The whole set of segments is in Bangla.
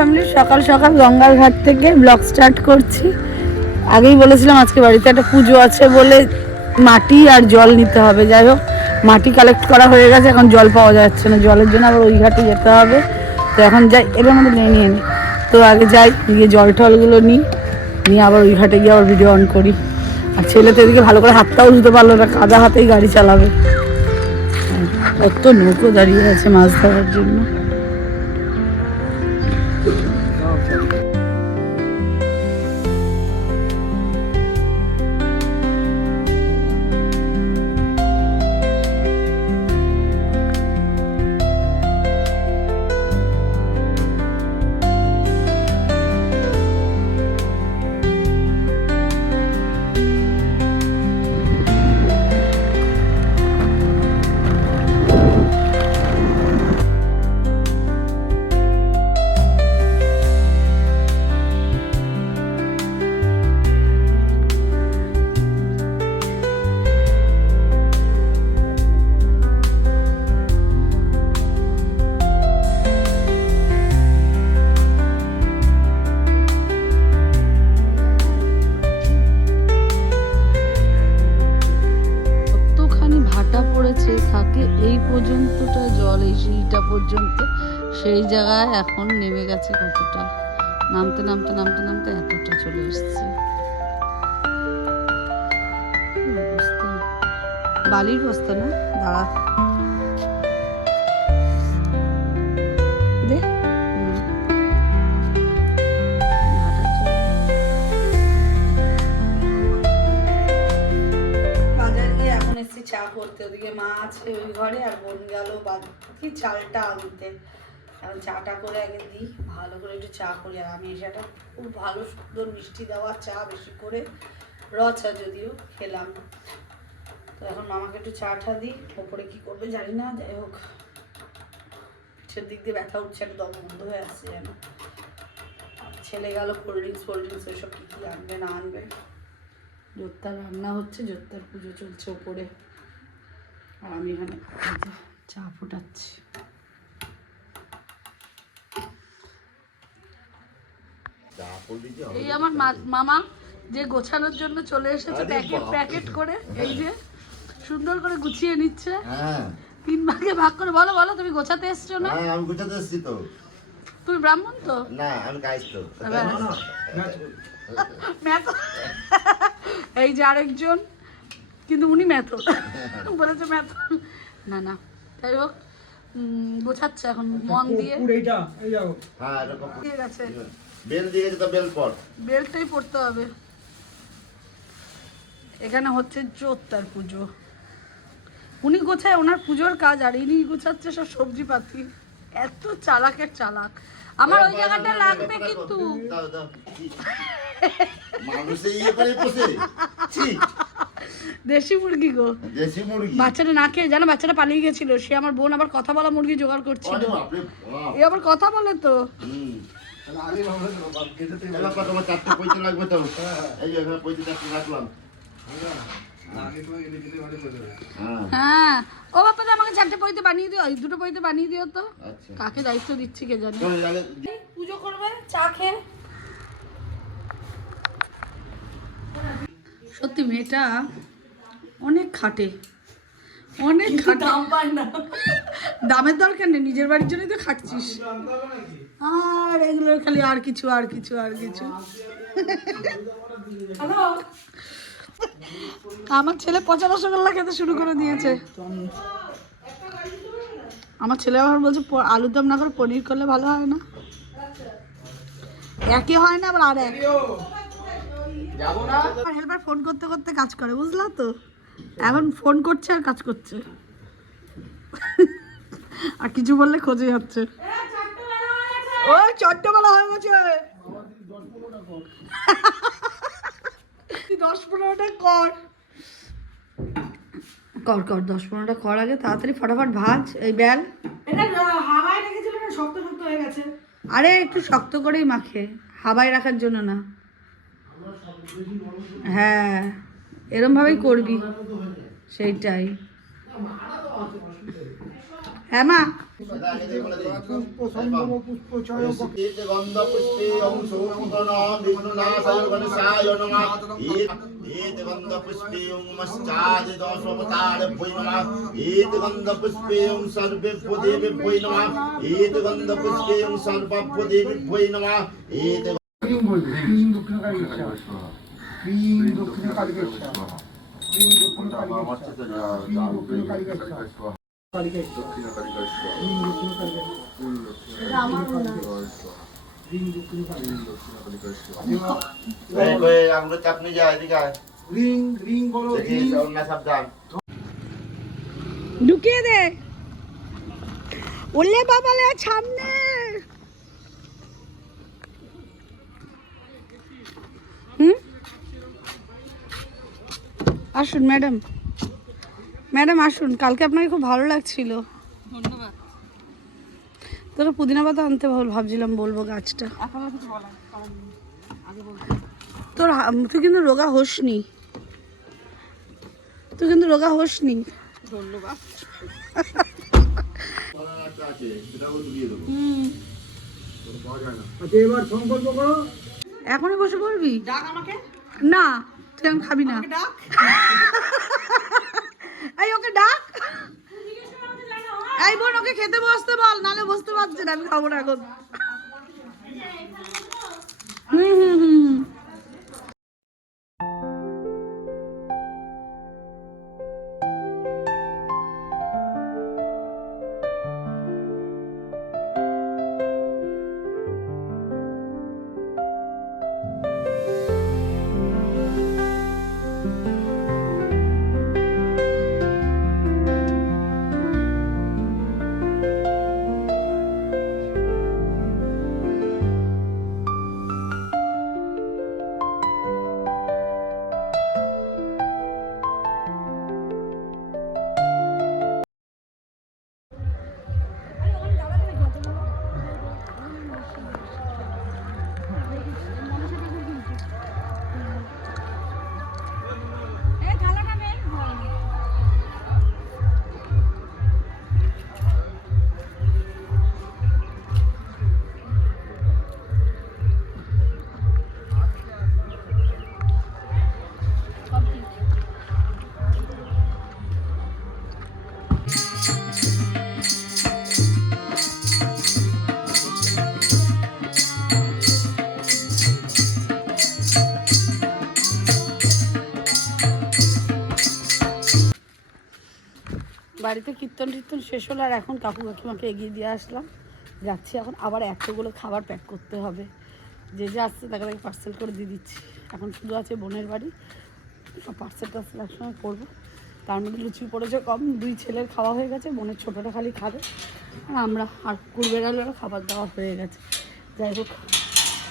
ফ্যামিলি সকাল সকাল গঙ্গার ঘাট থেকে ব্লগ স্টার্ট করছি। আগেই বলেছিলাম আজকে বাড়িতে একটা পুজো আছে বলে মাটি আর জল নিতে হবে। যাই হোক, মাটি কালেক্ট করা হয়ে গেছে, এখন জল পাওয়া যাচ্ছে না। জলের জন্য আবার ওই ঘাটে যেতে হবে। তো এখন যাই, এর মধ্যে নিয়ে নিই। তো আগে যাই, গিয়ে জল টলগুলো নিই, নিয়ে আবার ওই ঘাটে গিয়ে আবার ভিডিও অন করি। আর ছেলে তো এদিকে ভালো করে হাতটাও বুঝতে পারলো না, কাদা হাতেই গাড়ি চালাবে। কত নৌকো দাঁড়িয়ে আছে মাছ ধরার জন্য। থাকে এই পর্যন্তটা জল, এই সিঁড়িটা পর্যন্ত, সেই জায়গায় এখন নেমে গেছে কতটা, নামতে নামতে নামতে নামতে এতটা চলে এসছে। অবস্থা বালির বস্তা না, দাঁড়া দে। চা করতে, ওদিকে মা আছে ওই ঘরে, আর বোন গেল কি চালটা আনতে। এখন চাটা করে আগে দিই, ভালো করে একটু চা করি। আর আমি সেটা খুব ভালো সুন্দর মিষ্টি দেওয়া চা, বেশি করে চা যদিও খেলাম। তো এখন মামাকে একটু চাটা দিই, ওপরে কি করবে জানি না। যাই হোক, সেদিক দিয়ে ব্যথা উঠছে, একদম বন্ধ হয়ে আসছে যেন। ছেলে গেল কোল্ড ড্রিঙ্কস ওইসব কী কী আনবে না আনবে। জোত্তার রান্না হচ্ছে, জোত্তার পুজো চলছে ওপরে, আর আমি এখানে চা ফোটাচ্ছি। এই আমার মামা যে গোছানোর জন্য চলে এসেছে, প্যাকেট করে এই যে সুন্দর করে গুছিয়ে নিচ্ছে। তিন ভাগে ভাগ করে। বলো বলো, তুমি গোছাতে এসছো না? আমি গোছাতে এসেছি তো। তুমি ব্রাহ্মণ তো? না, আমি গাইস তো। এই যে আরেকজন, কিন্তু উনি ম্যাথ বলেছে ম্যাথ না না। যাই হোক, গোছাচ্ছে এখন মন দিয়ে। ঠিক আছে, বেল দিয়ে গেছে তো, বেল পর, বেলটাই পড়তে হবে। এখানে হচ্ছে জোত্তার পুজো, উনি গোছায় ওনার পুজোর কাজ, আর ইনি গোছাচ্ছে সব সবজি পাতি। এত চালাকের চালাক। আমার ওই জায়গাটা লাগবে কিন্তু। দেশি মুরগি গো, দেশি মুরগি। বাচ্চাটা না খেয়ে জানো, বাচ্চাটা পালিয়ে গেছিল। সে আমার বোন আবার কথা বলা মুরগি জোগাড় করছিল। এ আবার কথা বলে তো। হ্যাঁ, ও বাবা আমাকে 4টে পইতে বানিয়ে দিও, 2টো পইতে বানিয়ে দিও তো। কাকে দায়িত্ব দিচ্ছি কে জানে। পুজো করবে চা খেয়ে। সত্যি মেয়েটা অনেক খাটে, অনেক খাটে। দামের দরকার নেই, নিজের বাড়ির জন্যই তো খাটছিস। আর এগুলো খালি আর কিছু আর কিছু আর কিছু। আমার ছেলে পচা রসগোল্লা খেতে শুরু করে দিয়েছে। আমার ছেলে আবার বলছে আলুর দম না করে পনির করলে ভালো হয় না। একই হয় না, আবার আর এক। হেল্পার ফোন করতে করতে কাজ করে, বুঝলা তো। এখন ফোন করছে আর কাজ করছে, আর কিছু বললে খোঁজে যাচ্ছে। ওই 4টে বেলা হয়ে গেছে, 10-15টা কর কর কর 10-15টা কর আগে, তাড়াতাড়ি ফটাফট ভাজ। এই বেল হাওয়ায় রেখেছিল না, শক্ত শক্ত হয়ে গেছে। আরে একটু শক্ত করেই মাখে, হাওয়ায় রাখার জন্য না। হ্যাঁ, এরম ভাবেই করবি, সেইটাই। হ্যাঁ মা গন্ধ পুষ্পে অংশ বিষ্ণুনাথায় গণেশায় নমঃ এত গন্ধ পুষ্পে মশ্চাদ দশবতার ভৈ নমঃ এত গন্ধ পুষ্পে সর্বেভ্যো দেবেভ্যো নমঃ এত গন্ধ পুষ্পে সর্বভ্যো দেবেভ্যো নমঃ এত ক্রিম বলবে ক্রিম দক্ষিণ কালীকেশ্বর ক্রিম দক্ষিণ কালীকেশ্বর ক্রিম দক্ষিণ কালীকেশ্বর ক্রিম দক্ষিণ কালীকেশ্বর দক্ষিণ কালীকেশ্বর ক্রিম দক্ষিণ কালীকেশ্বর ক্রিম দক্ষিণ কালীকেশ্বর এই আমরা চাপনি যায় এদিকে আয় রিং রিং বলো রিং না সাবধান ঢুকিয়ে দে ওলে বাবালে সামনে আসুন ম্যাডাম ম্যাডাম আসুন কালকে আপনাকে খুব ভালো লাগছিল ধন্যবাদ। তোকে পুদিনা পাতা আনতে ভাবছিলাম বলবো গাছটা এখন আর কিছু বলার কারণ নেই, আগে বলতে। তুই কিন্তু রোগা হোসনি ধন্যবাদ। আছে সেটাও দিয়ে দেবো আচ্ছা এবার সংকল্প করো এখনই বসে পড়বি ডাক আমাকে, না তুই এখন খাবি না ডাক। এই ওকে ডাক এই বোন ওকে খেতে বসতে বল নালে বসতে পারছে না আমি খাবো না এখন হুম বাড়িতে কীর্তন টীর্তন শেষ হলো আর এখন কাকু কাকিমাকে এগিয়ে দিয়ে আসলাম যাচ্ছি এখন আবার এতগুলো খাবার প্যাক করতে হবে যে যে আসছে তাকে তাকে পার্সেল করে দিয়ে দিচ্ছি এখন শুধু আছে বোনের বাড়ি সব পার্সেল টার্সেল একসঙ্গে করবো তার মধ্যে লুচি পড়েছে কম 2 ছেলের খাওয়া হয়ে গেছে বোনের ছোটোটা খালি খাবে আর আমরা আর কুড়বেড়ালেরও খাবার দাওয়া হয়ে গেছে যাই হোক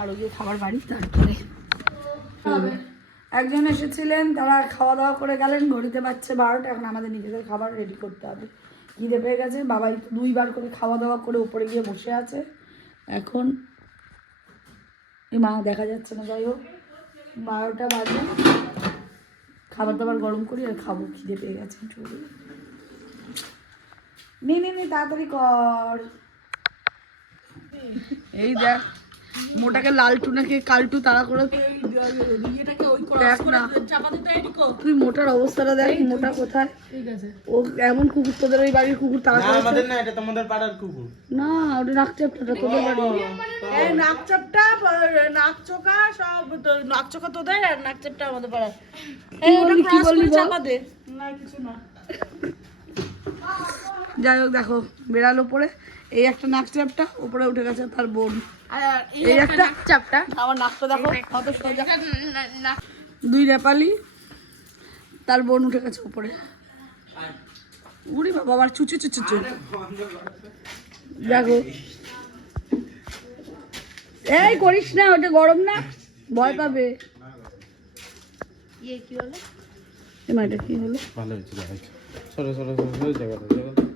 আরও গিয়ে খাবার বাড়ি তারপরে হবে একজন এসেছিলেন তারা খাওয়া দাওয়া করে গেলেন ঘড়িতে বাজছে 12টা এখন আমাদের নিজেদের খাবার রেডি করতে হবে খিদে পেয়ে গেছে বাবাই 2বার করে খাওয়া দাওয়া করে উপরে গিয়ে বসে আছে এখন মা দেখা যাচ্ছে না যাই হোক 12টা বাজে খাবার দাবার গরম করি আর খাবো খিদে পেয়ে গেছে নে তাড়াতাড়ি কর এই দেখ মোটাকে লালটু নাকি কালটু তারা করে দেখ না তুই মোটার অবস্থাটা দেখ মোটা কোথায় ও এমন কুকুর তোদের ওই বাড়ির কুকুর তারা আমাদের না এটা তোমাদের পাড়ার কুকুর না ওটা নাকচাপটা তোদের বাড়ি এই নাকচাপটা নাকচোকা সব নাকচোকা তোদের আর নাকচাপটা আমাদের পাড়ার। এই ওটা কি ক্রস বললি করে বল? চাপা দে। না কিছু না। যাই হোক দেখো বেড়ালো পরে এই একটা নাকচাপটা উপরে উঠে গেছে তার বোন আর এই একটা চাপটা আমার নাকটা দেখো কত সোজা 2 নেপালি তার বোন উঠে গেছে উপরে উড়ি বাবা আবার চুচু দেখো এই করিস না ওটা গরম না ভয় পাবে কি হলো এটা কি হলো ভালো হয়েছে সরো জায়গাটা